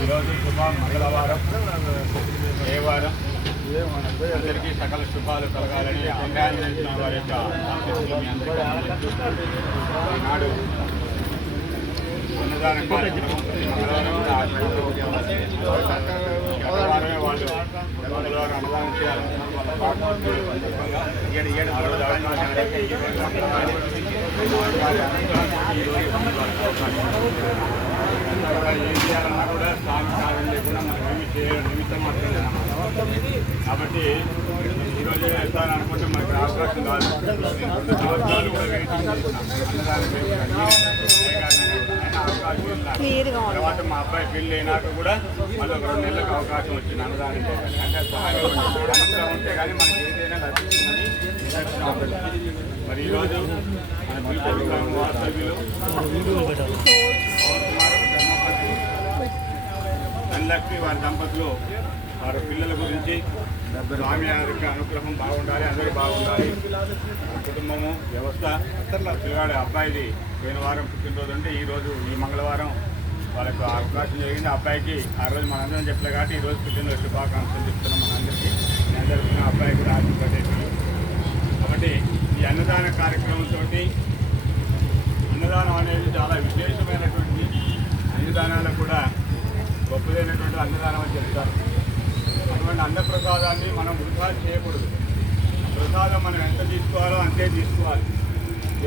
ఈరోజు శుభ మంగళవారం. ఏ వారం? అందరికీ సకల శుభాలు కలగాలని ఆంధ్రప్రదేశ్ వారి యొక్క ఈనాడు మంగళవారం కూడా వాళ్ళు మంగళవారం అన్నదానం చేయాలి ఏం చేయాలన్నా కూడా స్వామి సాధన లేకుండా కాబట్టి ఈరోజు వెళ్తాను అనుకుంటే మనకి అవకాశం కాదు. రెండు కూడా అవకాశం తర్వాత మా అబ్బాయి పెళ్ళి అయినాక కూడా మళ్ళీ రెండు నెలలకు అవకాశం వచ్చింది అన్నదానం అంటే సహాయం ఉంటే కానీ మనకి ఏదైనా లభిస్తుందని మరి ఈరోజు మన పిలుపు గ్రామం వాస్తవ్యులు వారి దంపతులు వారి పిల్లల గురించి స్వామి వారికి అనుగ్రహం బాగుండాలి అందరూ బాగుండాలి కుటుంబము వ్యవస్థ పిల్లగాడి అబ్బాయిది పోయిన వారం పుట్టినరోజు అంటే ఈ రోజు ఈ మంగళవారం వాళ్ళకు అవకాశం జరిగింది అబ్బాయికి ఆ రోజు మనందరం చెప్పలే కాబట్టి ఈ రోజు పుట్టినరోజు శుభాకాంక్షలు చెప్తున్నాం మనందరికీ నేను అందరికీ అబ్బాయికి రాజు కాబట్టి ఈ అన్నదాన కార్యక్రమంతో అన్నదానం అనేది చాలా విశేషమైనటువంటి అన్నదానాలకు కూడా గొప్పదైనటువంటి అన్నదానం అని చెప్తారు. అటువంటి అన్నప్రసాదాన్ని మనం వృధా చేయకూడదు. ప్రసాదం మనం ఎంత తీసుకోవాలో అంతే తీసుకోవాలి.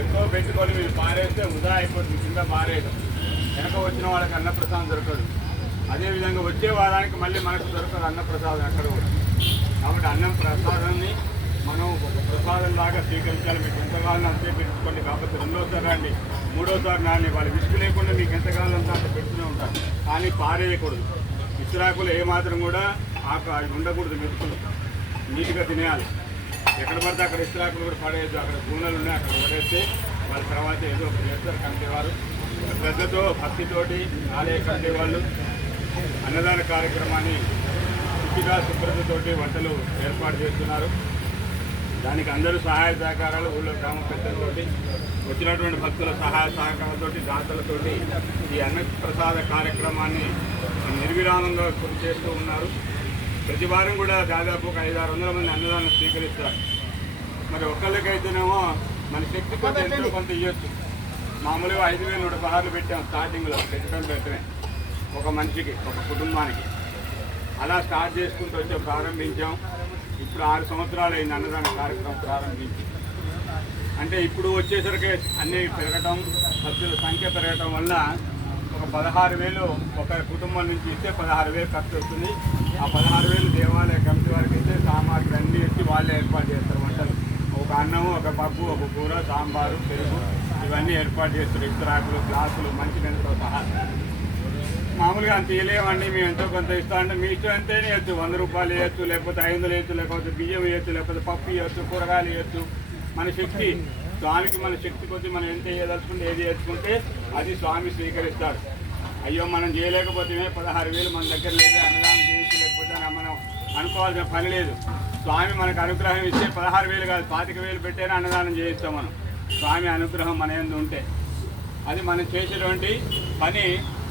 ఎక్కువ పెట్టుకొని మీరు పారేస్తే వృధా అయిపోతుంది కింద పారేయడం. వెనక వచ్చిన వాళ్ళకి అన్నప్రసాదం దొరకదు. అదేవిధంగా వచ్చే వారానికి మళ్ళీ మనకు దొరకదు అన్నప్రసాదం ఎక్కడ కూడా. కాబట్టి అన్నం ప్రసాదాన్ని మనం ఒక ప్రసాదం లాగా స్వీకరించాలి. మీకు ఎంతకాలం అంతే పెట్టుకోండి కాకపోతే రెండోసారి రండి. మూడోసారి నాని వాళ్ళు విసుగు లేకుండా మీకు ఎంతకాలం అంతా అంత పెడుతూనే ఉంటారు. కానీ పారేయకూడదు. ఇసురాకులు ఏమాత్రం కూడా ఆకు అవి ఉండకూడదు మెతుకులు. నీట్గా తినేయాలి. ఎక్కడ పడితే అక్కడ ఇసురాకులు కూడా పడేయద్దు అక్కడ గూనెలు ఉన్నాయి అక్కడ పడేస్తే వాళ్ళ తర్వాత ఏదో ఒక చేస్తారు కంటేవారు శ్రద్ధతో భక్తితోటి ఆలయ కంటేవాళ్ళు అన్నదాన కార్యక్రమాన్ని శుచిగా శుభ్రతతోటి వంటలు ఏర్పాటు చేస్తున్నారు. దానికి అందరూ సహాయ సహకారాలు ఊళ్ళో గ్రామ పెద్దలతోటి వచ్చినటువంటి భక్తుల సహాయ సహకారాలతోటి దాతలతోటి ఈ అన్న ప్రసాద కార్యక్రమాన్ని నిర్విరామంగా చేస్తూ ఉన్నారు. ప్రతి వారం కూడా దాదాపు ఒక ఐదు ఆరు వందల మంది అన్నదానం స్వీకరిస్తారు. మరి ఒకళ్ళకైతేనేమో మన శక్తి కొంత ఎంతో కొంత ఇవ్వచ్చు మామూలుగా ఐదు వేల నూట పదహారులు పెట్టాం స్టార్టింగ్లో పెట్టడం పెట్టమే ఒక మనిషికి ఒక కుటుంబానికి. అలా స్టార్ట్ చేసుకుంటూ వచ్చి ప్రారంభించాం. ఇప్పుడు ఆరు సంవత్సరాలు అయింది అన్నదాన కార్యక్రమం ప్రారంభించి. అంటే ఇప్పుడు వచ్చేసరికి అన్నీ పెరగటం ఖర్చుల సంఖ్య పెరగటం వల్ల ఒక పదహారు వేలు ఒక కుటుంబం నుంచి ఇస్తే పదహారు వేలు ఖర్చు వస్తుంది ఆ పదహారు వేలు దేవాలయ కమిటీ వారికి ఇస్తే సామాగ్రి అన్నీ ఇచ్చి వాళ్ళే ఏర్పాటు చేస్తారు. వంటలు. ఒక అన్నము ఒక పప్పు ఒక కూర సాంబారు పెరుగు ఇవన్నీ ఏర్పాటు చేస్తారు. ఇతరాకులు గ్లాసులు మంచినీళ్ళతో సహా. మామూలుగా అంత ఇవ్వలేమండి మేము ఎంతో కొంత ఇస్తా అంటే మీ ఇష్టం ఎంతైనా ఇవ్వచ్చు వంద రూపాయలు ఇవ్వచ్చు లేకపోతే ఐదు వందలు ఇవ్వచ్చు లేకపోతే బియ్యం ఇవ్వచ్చు లేకపోతే పప్పు ఇవ్వచ్చు కూరగాయలు ఇవ్వచ్చు మన శక్తి స్వామికి మన శక్తి కొద్ది మనం ఎంత ఇవ్వదలుచుకుంటే ఏది వేసుకుంటే అది స్వామి స్వీకరిస్తాడు. అయ్యో మనం చేయలేకపోతే పదహారు వేలు మన దగ్గర లేదు అన్నదానం చేయించి లేకపోతే అని మనం అనుకోవాల్సిన పని లేదు. స్వామి మనకు అనుగ్రహం ఇస్తే పదహారు వేలు కాదు పాతిక వేలు పెట్టేనే అన్నదానం చేయిస్తాం మనం. స్వామి అనుగ్రహం మన ఎందు ఉంటే. అది మనం చేసేటువంటి పని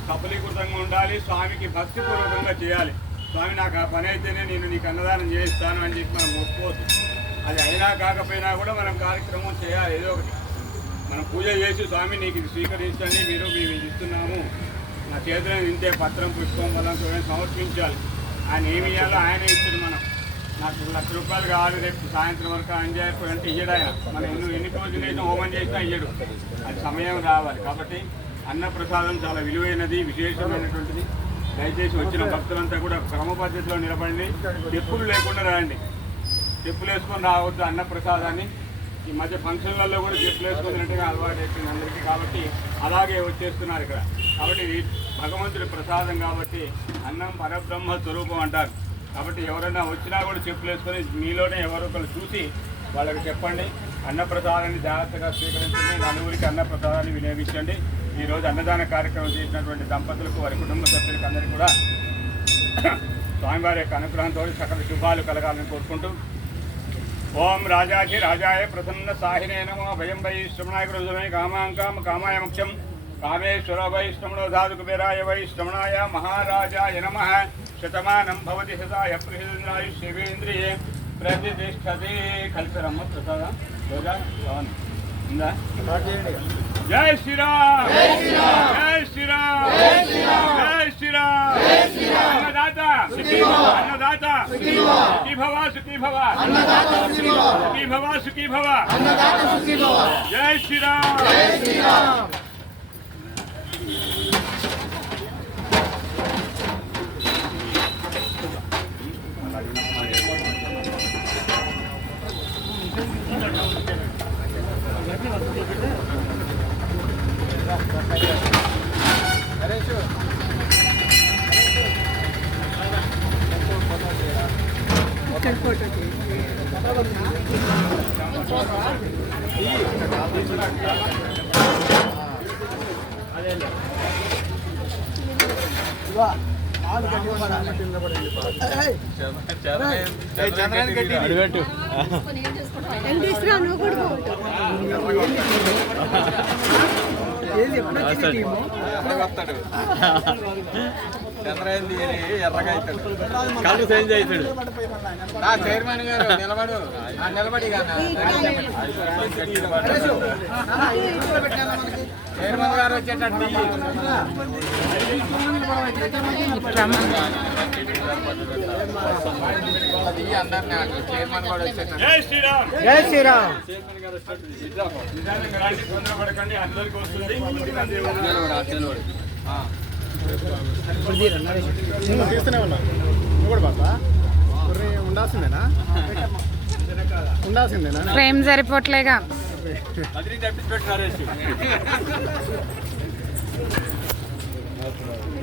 కపలీకృతంగా ఉండాలి స్వామికి భక్తిపూర్వకంగా చేయాలి. స్వామి నాకు ఆ పని అయితేనే నేను నీకు అన్నదానం చేయిస్తాను అని చెప్పి మనం ఒప్పుకోవచ్చు అది అయినా కాకపోయినా కూడా మనం కార్యక్రమం చేయాలి ఏదో ఒకటి. మనం పూజ చేసి స్వామి నీకు ఇది స్వీకరించండి మీరు మేము ఇది ఇస్తున్నాము. నా చేతిలో ఇంతే పత్రం పుష్పం వల్ల సమర్పించాలి. ఆయన ఏమి ఇవ్వాలో ఆయన ఇస్తుంది మనం. నాకు లక్ష రూపాయలు కావాలి రేపు సాయంత్రం వరకు ఆయన చేయకు అంటే ఇయ్యడు ఆయన. మనం ఎన్ని ఎన్ని రోజులు అయితే హోమం చేసినా ఇయ్యడు. అది సమయం రావాలి. కాబట్టి అన్న ప్రసాదం చాలా విలువైనది విశేషమైనటువంటిది. దయచేసి వచ్చిన భక్తులంతా కూడా క్రమ పద్ధతిలో నిలబడి చెప్పులు లేకుండా రండి చెప్పులు వేసుకొని రావద్దు అన్న ప్రసాదాన్ని ఈ మధ్య ఫంక్షన్లలో కూడా చెప్పులు వేసుకున్నట్టుగా అలవాటు అయిపోయింది అందరికీ కాబట్టి అలాగే వచ్చేస్తున్నారు ఇక్కడ. కాబట్టి భగవంతుడి ప్రసాదం కాబట్టి అన్నం పరబ్రహ్మ స్వరూపం అంటారు. కాబట్టి ఎవరైనా వచ్చినా కూడా చెప్పులు వేసుకొని మీలోనే ఎవరో ఒకరు చూసి వాళ్ళకి చెప్పండి. అన్నప్రసాదాన్ని జాగ్రత్తగా స్వీకరించండి. నలుగురికి అన్నప్రసాదాన్ని వినియోగించండి. ఈరోజు అన్నదాన కార్యక్రమం చేసినటువంటి దంపతులకు వారి కుటుంబ సభ్యులకు అందరికీ కూడా స్వామివారి యొక్క అనుగ్రహంతో సకల శుభాలు కలగాలని కోరుకుంటూ ఓం రాజాజి రాజాయ ప్రసన్న సాహినే నమో భయం వై శ్రమణాయ కృతమే కామాంకాం కామాయ ముఖ్యం కామేశ్వర వైష్ణవణో సాధు కుబేరాయ శ్రమణాయ మహారాజాయ నమ శతమానం భవతి శతాయ ప్రహేంద్రాయ శివేంద్రియే ప్రతిష్టతే కల్పరమ్మ ప్రసాద రోజా जय श्री राम। जय श्री राम। जय श्री राम। अन्नदाता। अन्नदाता। सुखी भवा। सुखी भवा सुखी भवा। सुखी भवा। जय श्री राम। जय श्री राम। ఎంత ఇస్తున్నా నువ్వు కూడా పో. చంద్రయాన్ దిగి ఎర్రగా అవుతాడు కళ్ళు చేంజ్ అవుతాడు చైర్మన్ గారు నిలబడు. ఆ, నిలబడి కాదు. చైర్మన్ గారు వచ్చేటట్టు శ్రీరామ్. అందరికి వస్తుంది. తీస్తూనే ఉన్నా. నువ్వు కూడా బాబా కుర్రీ ఉండాల్సిందేనా? ఉండాల్సిందేనా? ఫ్రేమ్ సరిపోట్లేగా. అది